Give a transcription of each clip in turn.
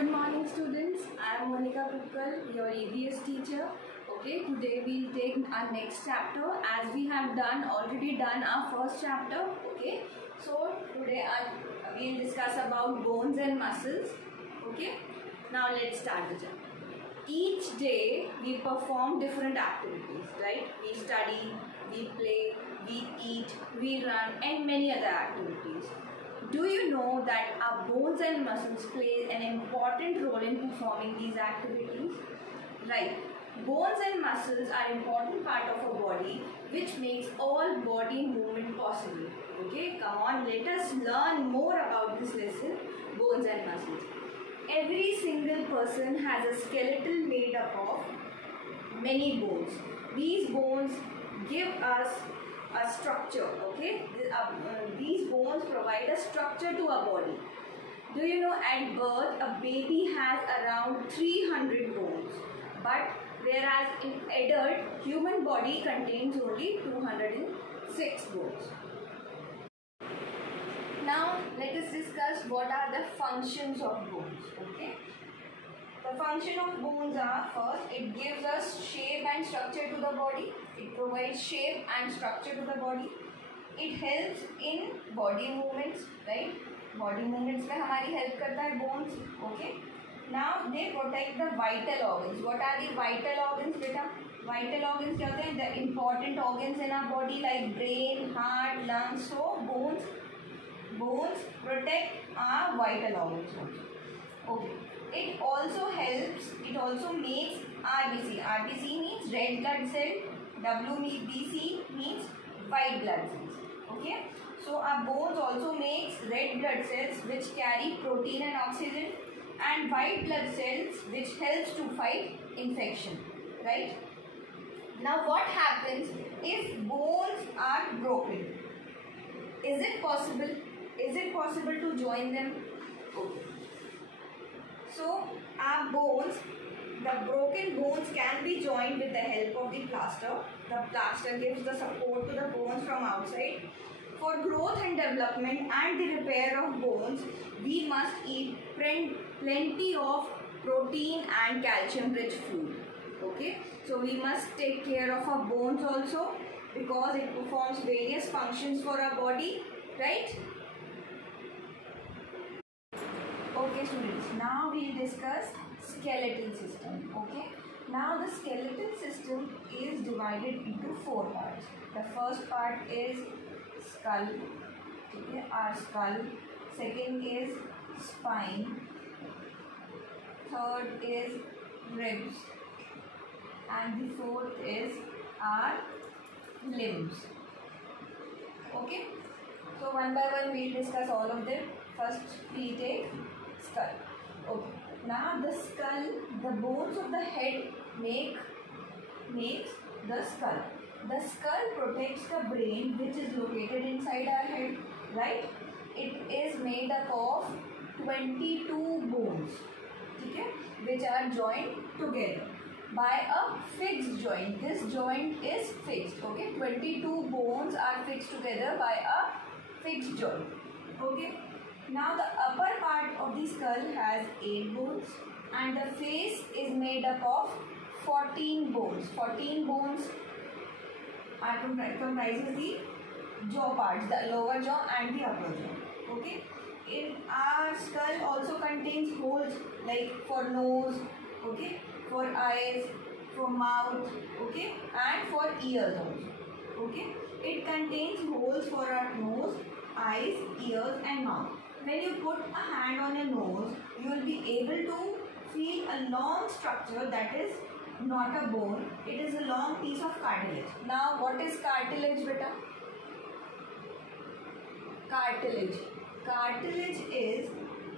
Good morning, students. I am Monica Kukkal, your EVS teacher. Okay, today we will take our next chapter as we have already done our first chapter. Okay, so today we will discuss about bones and muscles. Okay, now let's start the chapter. Each day we perform different activities, right? We study, we play, we eat, we run, and many other activities. Do you know that our bones and muscles play an important role in performing these activities? Right. Bones and muscles are an important part of our body which makes all body movement possible. Okay, come on, let us learn more about this lesson, bones and muscles. Every single person has a skeleton made up of many bones. These bones give us a structure, okay? These bones provide a structure to our body. Do you know at birth a baby has around 300 bones, but whereas in adult human body contains only 206 bones. Now let us discuss what are the functions of bones, okay? The function of bones are, first, it gives us shape and structure to the body. It provides shape and structure to the body. It helps in body movements, right? Body movements में हमारी help करता है bones, okay? Now they protect the vital organs. What are the vital organs, बेटा? Vital organs क्या होते हैं? The important organs in our body like brain, heart, lungs. So bones protect our vital organs also. Okay. It also makes RBC. RBC means red blood cell. WBC means white blood cells. Okay. So our bones also makes red blood cells which carry protein and oxygen, and white blood cells which helps to fight infection. Right. Now what happens if bones are broken? Is it possible? Is it possible to join them? Okay. So our bones, the broken bones can be joined with the help of the plaster. The plaster gives the support to the bones from outside. For growth and development and the repair of bones, we must eat plenty of protein and calcium rich food. Okay, so we must take care of our bones also because it performs various functions for our body, right? Okay students, now we will discuss skeletal system. Okay, now the skeletal system is divided into 4 parts. The first part is skull, okay, our skull. Second is spine. Third is ribs, and the fourth is our limbs. Okay, so one by one we will discuss all of them. First we take skull. Okay. Now the skull, the bones of the head makes the skull. The skull protects the brain which is located inside our head, right? It is made up of 22 bones, okay, which are joined together by a fixed joint. This joint is fixed, okay. 22 bones are fixed together by a fixed joint, okay. Now the upper part of the skull has 8 bones and the face is made up of 14 bones. 14 bones comprises the jaw parts, the lower jaw and the upper jaw. Okay. In our skull also contains holes like for nose, okay, for eyes, for mouth, okay, and for ears also. Okay. It contains holes for our nose, eyes, ears and mouth. When you put a hand on your nose, you will be able to feel a long structure that is not a bone. It is a long piece of cartilage. Now, what is cartilage, beta? Cartilage. Cartilage is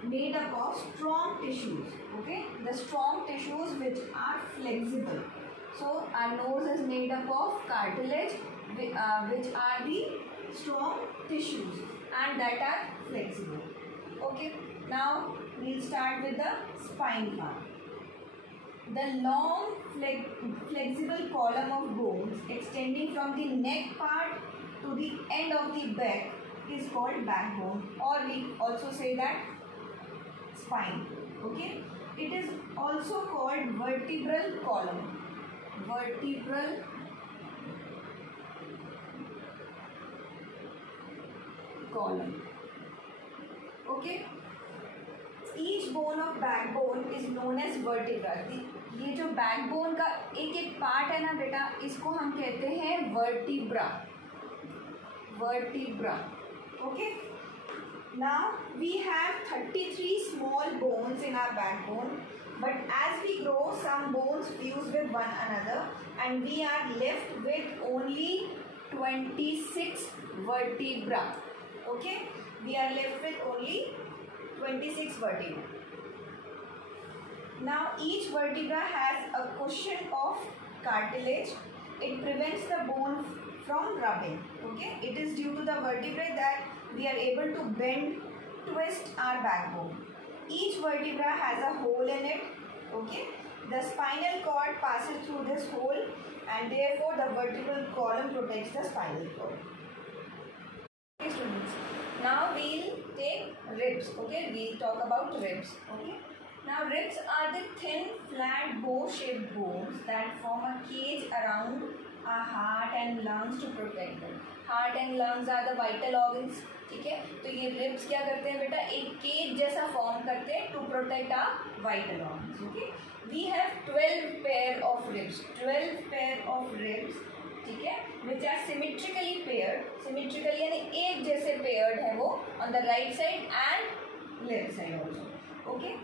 made up of strong tissues. Okay, the strong tissues which are flexible. So, our nose is made up of cartilage, which are the strong tissues and that are flexible. Okay, now we'll start with the spine part. The long flexible column of bones extending from the neck part to the end of the back is called backbone, or we also say that spine. Okay, it is also called vertebral column. Vertebral column. Okay, each bone of backbone is known as vertebra. ये जो backbone का एक एक part है ना बेटा, इसको हम कहते हैं vertebra. Vertebra. Okay, now we have 33 small bones in our backbone, but as we grow some bones fuse with one another and we are left with only 26 vertebra. Okay, we are left with only 26 vertebra. Now each vertebra has a cushion of cartilage. It prevents the bone from rubbing. Okay, it is due to the vertebrae that we are able to bend, twist our backbone. Each vertebra has a hole in it. Okay, the spinal cord passes through this hole and therefore the vertebral column protects the spinal cord. Okay, students, now we'll take ribs. Okay, we'll talk about ribs. Okay, now ribs are the thin, flat, bow-shaped bones that form a cage around our heart and lungs to protect them. Heart and lungs are the vital organs. ठीक है, तो ये ribs क्या करते हैं बेटा, एक cage जैसा फॉर्म करते हैं to protect our vital organs. Okay, we have 12 pair of ribs. 12 pair of ribs, ठीक है, which are symmetrically paired. Symmetrically यानी एक जैसे पेयर्ड है वो on the right side and left side also. Okay,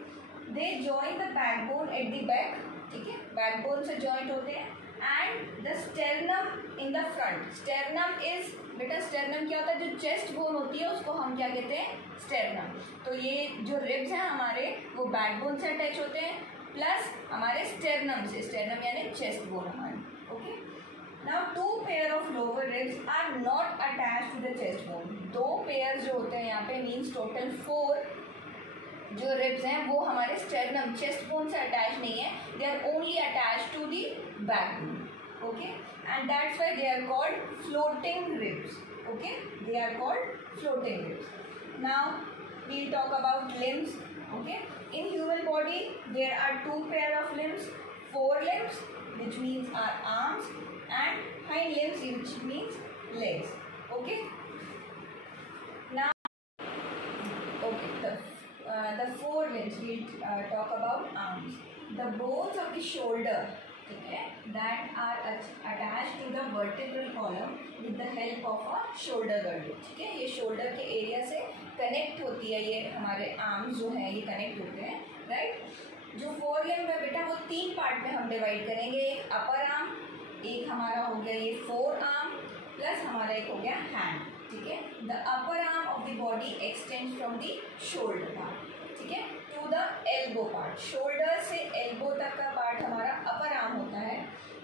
they join the backbone at the back. ठीक है, backbone से जॉइंट होते हैं. And the sternum in the front. Sternum is बेटा, स्टेरनम क्या होता है, जो चेस्ट बोन होती है उसको हम क्या कहते हैं, स्टेरनम. तो ये जो रिब्स हैं हमारे वो बैकबोन से अटैच होते हैं प्लस हमारे स्टेरनम से. स्टेरनम यानी चेस्ट बोन हमारे. Okay, now 2 pair of lower ribs are not attach to the chest bone. 2 pair जो होते हैं यहाँ पे मीन्स टोटल 4 जो रिब्स हैं वो हमारे स्टेरनम चेस्ट बोन से अटैच नहीं है. They are only attach to the backbone. Okay, and that's why they are called floating ribs. Okay, they are called floating ribs. Now we'll talk about limbs. Okay, in human body there are 2 pair of limbs, 4 limbs which means our arms and hind limbs which means legs. Okay, now the 4 limbs we'll talk about arms. The bones of the shoulder, ठीक है, that are attached to the vertebral column with the help of a shoulder girdle. ठीक है, ये shoulder के area से connect होती है. ये हमारे आर्म्स जो हैं ये कनेक्ट होते हैं. राइट, जो 4 लिम्ब है बेटा वो 3 पार्ट में हम डिवाइड करेंगे. एक अपर आर्म, एक हमारा हो गया ये 4 आर्म प्लस हमारा एक हो गया हैंड. ठीक है, the upper arm of the body extends from the shoulder part. ठीक है, to the elbow part. Shoulder से एल्बो तक का पार्ट हमारा अपर आर्म होता है.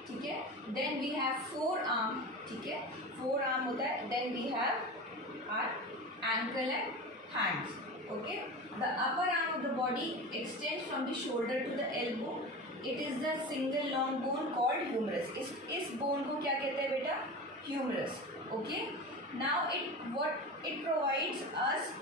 ठीक है, देन वी हैव 4 आर्म. ठीक है, 4 आर्म होता है. Then we have our ankle and hands. Okay, the upper arm of the body extends from the shoulder to the elbow. It is the single long bone called humerus. इस bone को क्या कहते हैं बेटा, humerus. Okay, now it provides us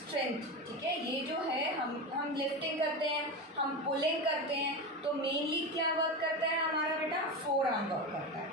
strength. ठीक है, ये जो है हम लिफ्टिंग करते हैं, हम पुलिंग करते हैं, तो मेनली क्या वर्क करता है हमारा बेटा, 4 आर्म वर्क करता है.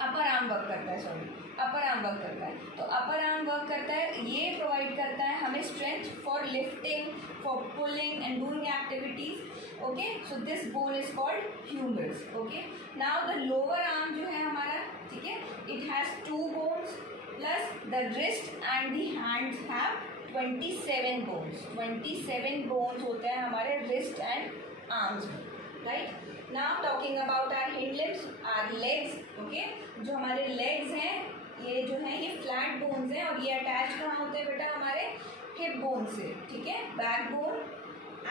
अपर आर्म वर्क करता है, सॉरी अपर आर्म वर्क करता है. तो अपर आर्म वर्क करता है, ये प्रोवाइड करता है हमें strength for lifting, for pulling and doing activities. Okay, so this bone is called humerus. Okay, now the lower arm जो है हमारा, ठीक है, it has 2 bones plus the wrist and the hands have 27 bones. 27 bones होते हैं हमारे wrist and arms में. Right? Now talking about our hind limbs, our legs. Okay? जो हमारे legs हैं ये जो हैं ये flat bones हैं और ये attached कहाँ होते हैं बेटा, हमारे hip bone से. ठीक है, backbone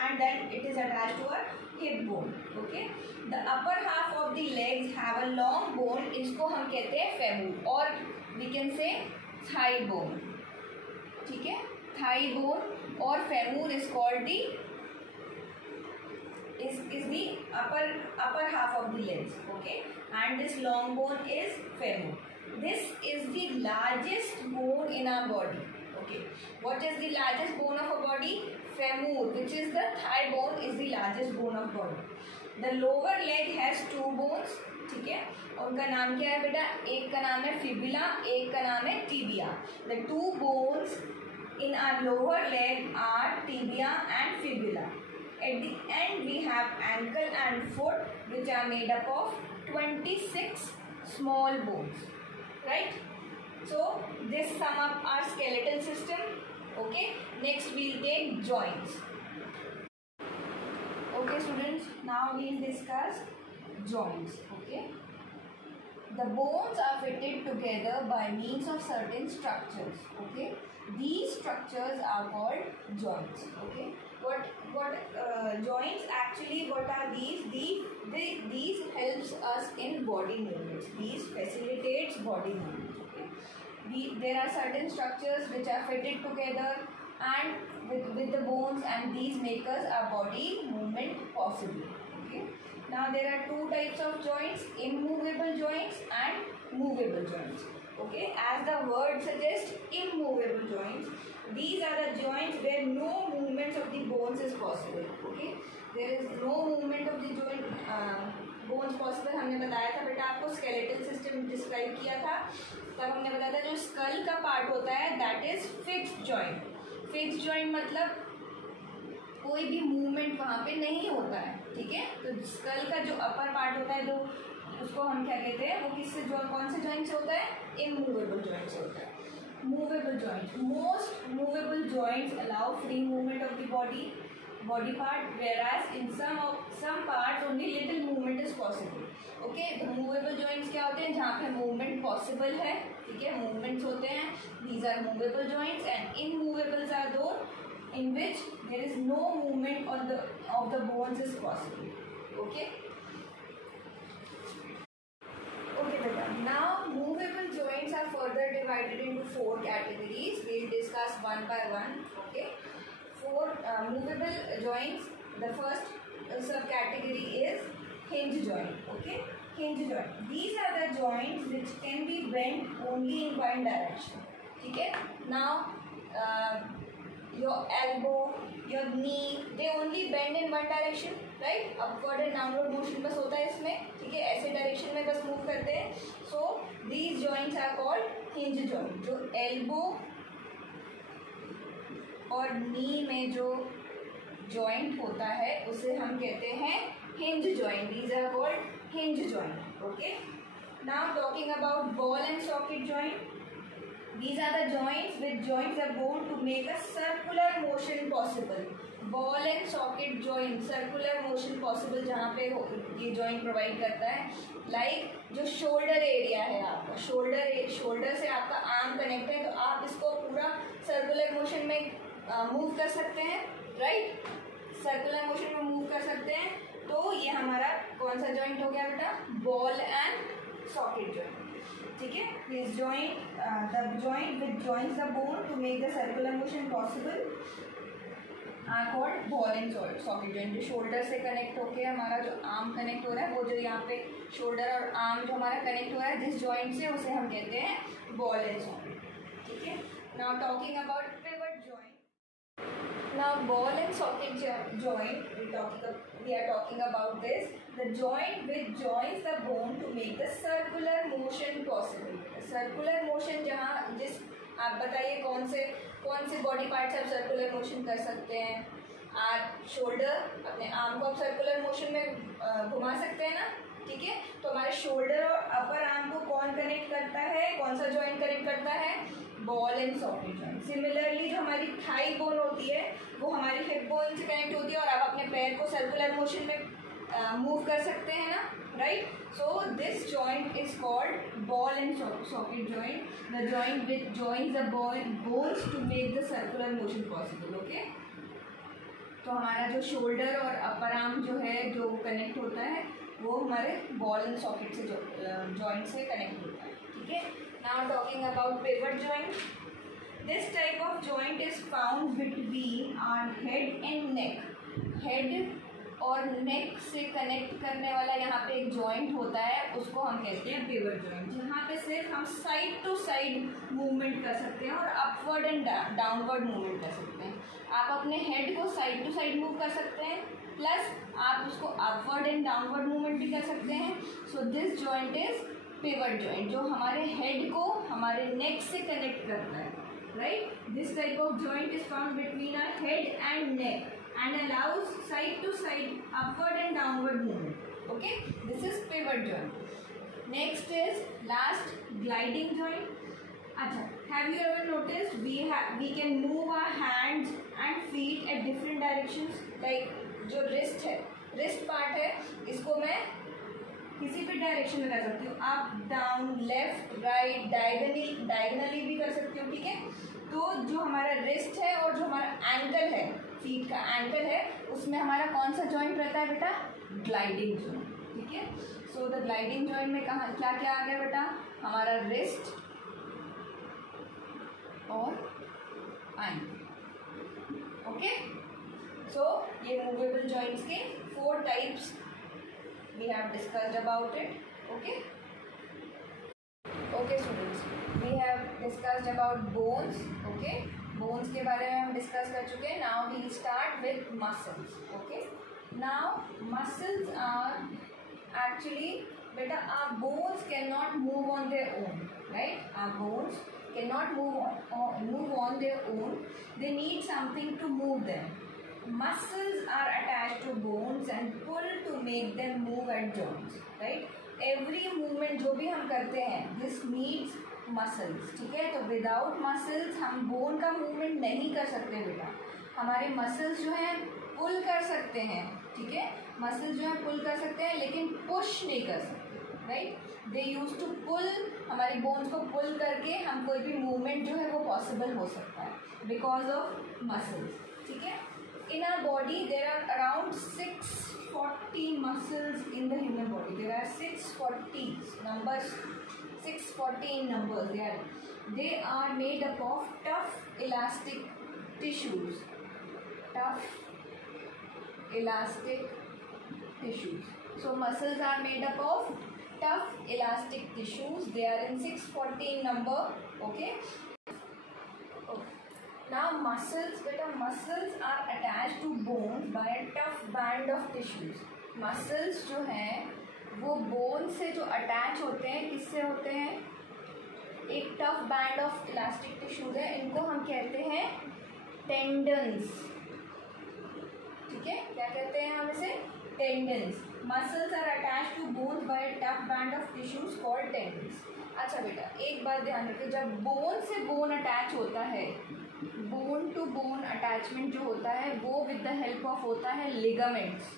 and then it is attached to our hip bone. Okay? The upper half of the legs have a long bone. इसको हम कहते हैं femur और we can say thigh bone. ठीक है, thigh bone or femur is called the upper half of the legs. Okay, and this long bone is femur. This is the largest bone in our body. Okay, what is the largest bone of our body? femur, which is the thigh bone, is the largest bone of body. The lower leg has two bones. ठीक है, उनका नाम क्या है बेटा? एक का नाम है फिबुला, एक का नाम है tibia. The two bones in our lower leg are tibia and fibula. At the end we have ankle and foot, which are made up of 26 small bones. Right? So this sum up our skeletal system. Okay. Next we'll take joints. Okay, students. Now we'll discuss joints. Okay. The bones are fitted together by means of certain structures. Okay. These structures are called joints. Okay. What joints actually? What are these? These helps us in body movements. These facilitates body movements. Okay. There are certain structures which are fitted together and with the bones, and these make us our body movement possible. Okay. Now there are two types of joints: immovable joints and movable joints. Okay, as the word suggests, immovable joints. These are the joints where no movement of the bones is possible. Okay, there is no movement of the bones possible. हमने बताया था बेटा, आपको skeletal system describe किया था, तब हमने बताया था जो skull का part होता है that is fixed joint. Fixed joint मतलब कोई भी मूवमेंट वहाँ पे नहीं होता है. ठीक है, तो स्कल का जो अपर पार्ट होता है, जो उसको हम क्या कहते हैं, वो किससे कौन से जॉइंट से होता है? इमूवेबल जॉइंट से होता है. Movable joint, most movable joints allow free movement of the body part, whereas in some parts only little movement is possible. Okay, तो मूवेबल जॉइंट्स क्या होते हैं? जहाँ पे मूवमेंट पॉसिबल है. ठीक है, मूवमेंट्स होते हैं. These are movable joints. And immovables are those in which there is no movement of the bones is possible. Okay. Okay, beta. Now movable joints are further divided into 4 categories. We'll discuss one by one. Okay. 4 movable joints. The first subcategory is hinge joint. Okay. Hinge joint. These are the joints which can be bent only in one direction. Okay. Now your elbow, your knee, they only bend in one direction, right? Upward and downward motion बस होता है इसमें. ठीक है, ऐसे direction में बस move करते हैं. So these joints are called hinge joint. जो elbow और knee में जो joint होता है उसे हम कहते हैं hinge joint. These are called hinge joint. Okay. Now talking about ball and socket joint. These are the joints which joins the bone to make a circular motion possible. Ball and socket joint, circular motion possible जहाँ पे ये joint provide करता है. Like जो shoulder area है आपका, shoulder से आपका arm connect है, तो आप इसको पूरा circular motion में move कर सकते हैं, right? Circular motion में move कर सकते हैं. तो ये हमारा कौन सा joint हो गया बेटा? Ball and socket joint. ठीक है, this joint, the joint which joins the bone to make the circular motion possible are called ball and socket joint. जो shoulder से connect होके हमारा जो arm connect हो रहा है, वो जो यहाँ पे shoulder और arm जो हमारा connect हो रहा है जिस joint से, उसे हम कहते हैं ball and socket. ठीक है. Now talking about pivot joint. Now ball and socket joint, we are talking about this. The joint which joins the bone to make the circular motion possible. Circular motion जहाँ आप बताइए कौन से body part से आप circular motion कर सकते हैं? आप शोल्डर, अपने आर्म को आप सर्कुलर मोशन में घुमा सकते हैं ना. ठीक है, तो हमारे शोल्डर और अपर आर्म को कौन कनेक्ट करता है? कौन सा जॉइंट कनेक्ट करता है? Ball and socket joint. Similarly जो हमारी थाई बोन होती है वो हमारी हिप बोन से कनेक्ट होती है और आप अपने पैर को सर्कुलर मोशन में मूव कर सकते हैं ना, right? So this joint is called ball and socket joint, the joint which joins the bones to make the circular motion possible. Okay, तो हमारा जो शोल्डर और अपर आर्म जो है जो कनेक्ट होता है वो हमारे बॉल एंड सॉकेट से जॉइंट से कनेक्ट होता है. ठीक है. Now talking about pivot joint. This type of joint is found between our head and neck. Head और नेक से कनेक्ट करने वाला यहाँ पे एक जॉइंट होता है, उसको हम कहते हैं पिवट जॉइंट, जहाँ पे सिर्फ हम साइड टू साइड मूवमेंट कर सकते हैं और अपवर्ड एंड डाउनवर्ड मूवमेंट कर सकते हैं। आप अपने हेड को साइड टू साइड मूव कर सकते हैं, प्लस आप उसको अपवर्ड एंड डाउनवर्ड मूवमेंट भी कर सकते हैं। सो this joint is pivot joint, जो हमारे हेड को हमारे नेक से कनेक्ट करता है, right. This type of joint is found between our head and neck and allows side to side upward and downward movement. Okay, this is pivot joint. Next is last gliding joint. Acha, have you ever noticed we can move our hands and feet at different directions? Like जो wrist है, wrist part है, इसको मैं किसी भी direction में कर सकती हूँ, up down left right diagonally भी कर सकती हूँ, ठीक है। तो जो हमारा रिस्ट है और जो हमारा एंकल है, फीट का एंकल है, उसमें हमारा कौन सा जॉइंट रहता है बेटा? ग्लाइडिंग जॉइंट, ठीक है। सो द ग्लाइडिंग जॉइंट में कहाँ क्या क्या आ गया बेटा? हमारा रिस्ट और एंकल। ओके, सो ये मूवेबल जॉइंट्स के 4 types we have discussed about it. Okay students, we have discussed about bones. Okay, bones के बारे में हम discuss कर चुके हैं. Now we start with muscles. Okay, now muscles are actually beta, our bones cannot move on their own, right? Our bones cannot move on their own. They need something to move them. Muscles are attached to bones and pull to make them move at joints, right? Every movement जो भी हम करते हैं, this needs muscles, ठीक है। तो without muscles हम bone का movement नहीं कर सकते बेटा। हमारे muscles जो हैं pull कर सकते हैं, ठीक है। muscles जो हैं pull कर सकते हैं लेकिन push नहीं कर सकते, right? They used to pull, हमारी bones को pull करके हम कोई भी movement जो है वो possible हो सकता है because of muscles, ठीक है। In our body there are around 640 muscles in the human body. There are 640 numbers, 640 in numbers. They are made up of tough elastic tissues. Tough elastic tissues. So muscles are made up of tough elastic tissues. They are in 640 in number. Okay. Now muscles, beta, muscles are attached to bones by a tough band of tissues. Muscles जो हैं वो bone से जो attach होते हैं, किससे होते हैं? एक tough band of elastic tissues है, इनको हम कहते हैं tendons, ठीक है। क्या कहते हैं हम इसे? Tendons. Muscles are attached to bones by a tough band of tissues called tendons. अच्छा बेटा, एक बात ध्यान रखिए, जब bone से bone attach होता है, बोन टू बोन अटैचमेंट जो होता है वो विद द हेल्प ऑफ होता है ligaments,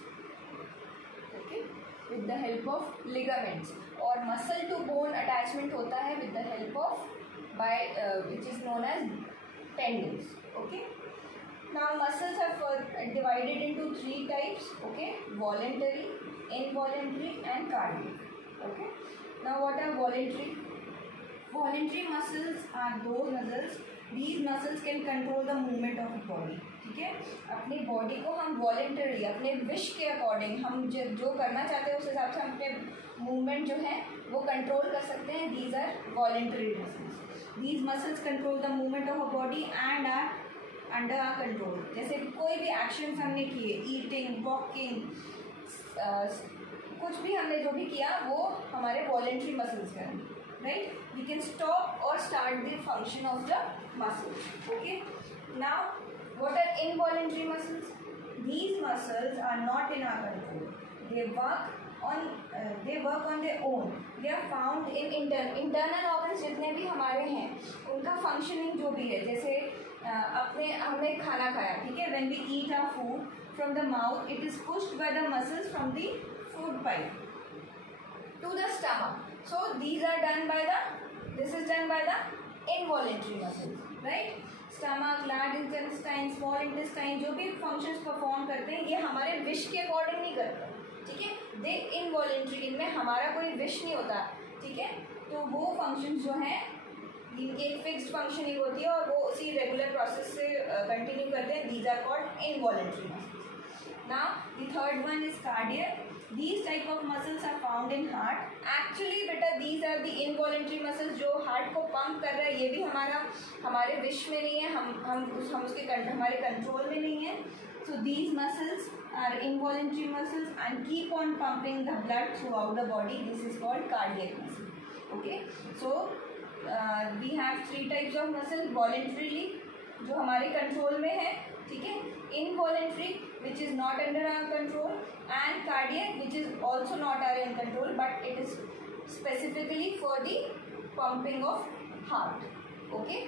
okay, with the help of ligaments. और मसल टू बोन अटैचमेंट होता है with the help of by which is known as tendons, okay. Now muscles are divided into 3 types, okay, voluntary, involuntary and cardiac, okay. Now what are voluntary? Voluntary muscles are those muscles. These muscles can control the movement of the body, ठीक है। अपनी body को हम voluntary, अपने wish के according हम जो करना चाहते हैं उस हिसाब से हम अपने मूवमेंट जो है वो कंट्रोल कर सकते हैं। These are voluntary muscles. These muscles control the movement of a body and are under our control. जैसे कोई भी एक्शंस हमने किए, ईटिंग, वॉकिंग, कुछ भी हमने जो भी किया वो हमारे वॉलेंटरी मसल्स करें, right? We can stop or start the function of the muscles. Okay. Now, what are involuntary muscles? These muscles are not in our control. They work on their own. They are found in internal organs जितने भी हमारे हैं, उनका functioning जो भी है, जैसे हमने खाना खाया, ठीक है। When we eat our food from the mouth, it is pushed by the muscles from the food pipe to the stomach. So these are done by this is done by the involuntary muscles, right? Stomach, large intestine, small intestine जो भी functions perform करते हैं ये हमारे wish के according नहीं करते, ठीक है। They involuntary, इनमें हमारा कोई wish नहीं होता, ठीक है। तो वो functions जो हैं इनकी एक fixed functioning होती है और वो उसी regular process से continue करते हैं। These are called involuntary muscles. Now the third one is cardiac. These type of muscles are found in heart. Actually बेटा these are the involuntary muscles जो heart को pump कर रहा है. ये भी हमारे विश में नहीं है, हम उसके हमारे कंट्रोल में नहीं है. So these muscles are involuntary muscles and keep on pumping the blood throughout the body. This is called cardiac muscle. Okay, so we have three types of muscles. Voluntarily जो हमारे कंट्रोल में है, ठीक है, involuntary which is not under our control, and cardiac which is also not our in control but it is specifically for the pumping of heart. Okay,